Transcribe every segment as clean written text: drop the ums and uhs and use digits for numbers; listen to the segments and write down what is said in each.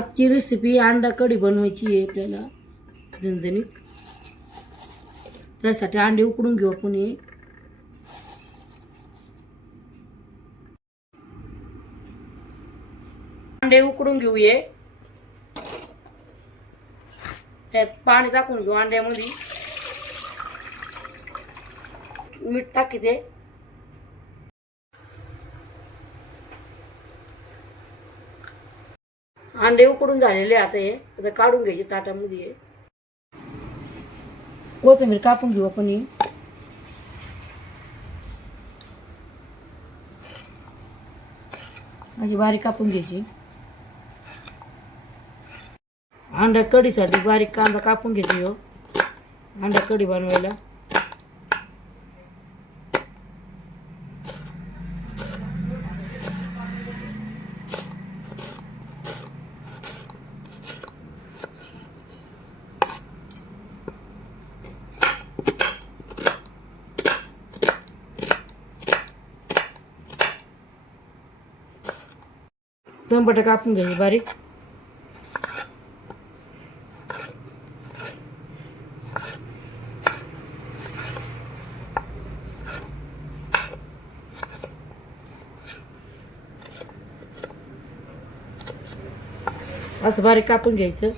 आजची रेसिपी अंडा कढी बनवायची आहे आपल्याला झणझणीत. त्यासाठी अंडे उकडून घेऊ आपण. हे अंडे उकडून घेऊ. ये त्यात पाणी टाकून घेऊ. अंड्यामध्ये मीठ टाकीते. अंडे उकडून झालेले आता हे आता काढून घ्यायचे ताटामध्ये. कोथिंबीर कापून घेऊ आपण. ही अशी बारीक कापून घ्यायची. अंडा कढीसाठी बारीक कांदा कापून घ्यायची. हो अंडा कढी बनवायला. टमाटर कापून घ्यायची बारीक. असं बारीक कापून घ्यायचं.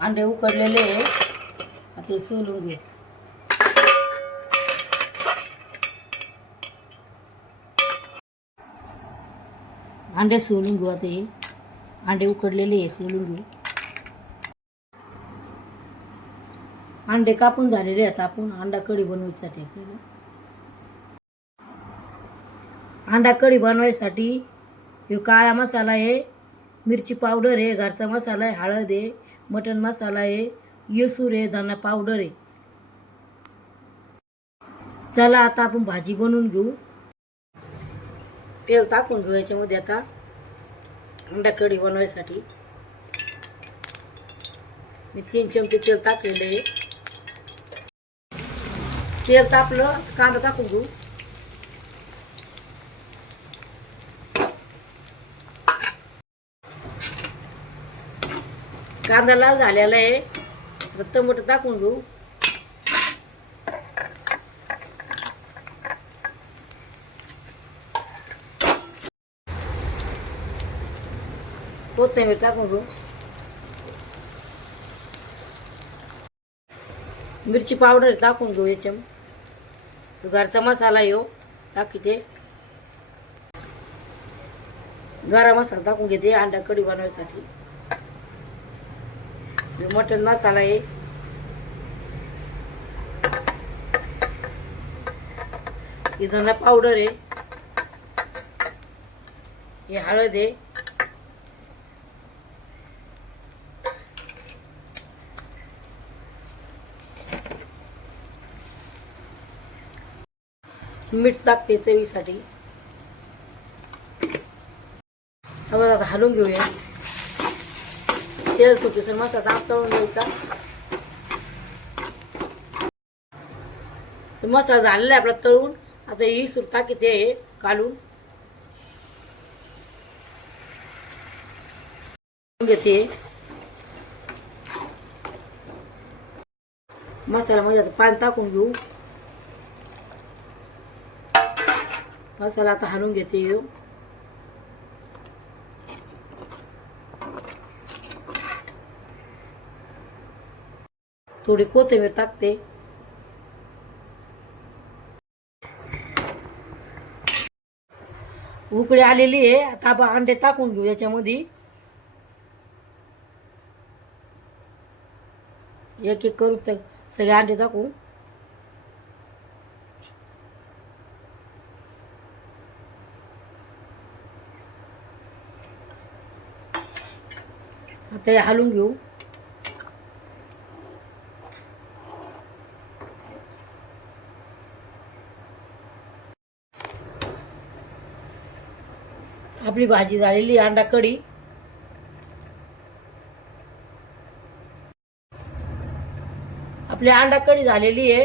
अंडे उकडलेले आता सोलून घेऊ. अंडे सोलून घेऊ. आता हे अंडे उकडलेले सोलून घेऊ. अंडे कापून झालेले आहेत. आपण अंडा कढी बनवायसाठी आपल्याला अंडा कढी बनवायसाठी हे काळा मसाला आहे, मिरची पावडर आहे, घरचा मसाला आहे, हळद आहे, मटन मसाला आहे, येसूर आहे, धना पावडर आहे. चला आता आपण भाजी बनवून घेऊ. तेल टाकून घेऊ याच्यामध्ये. आता अंडा कढी बनवायसाठी मी 3 चमचे तेल टाकलेले आहे. तेल तापलं कांदा टाकून घेऊ. कांदा लाल झालेला आहे. टमाटर टाकून घेऊ. कोथिंबीर टाकून घेऊ. मिरची पावडर टाकून घेऊ. याच्यात घरचा मसाला येऊ टाकीते. गरम मसाला टाकून घेते अंडा कढी बनवायसाठी. मटन मसाला आहे, धना पावडर आहे, हे हळद आहे, मीठ टाकते चवीसाठी. आता हलवून घेऊया. तेल सुटेसर मसाला तळून द्यायचा. मसाला झालेला आहे आपला तळून. आता ही सूर टाकीते काढून घेते. मसाल्यामध्ये आता पाणी टाकून घेऊ. मसाला आता हलवून घेते. थोडी कोथिंबीर टाकते. उकळी आलेली आहे. आता आपण अंडे टाकून घेऊ याच्यामध्ये. एक एक करू सगळे अंडे टाकू. आता हे हलवून घेऊ. आपली भाजी झालेली अंडा कढी. आपली अंडा कढी झालेली आहे.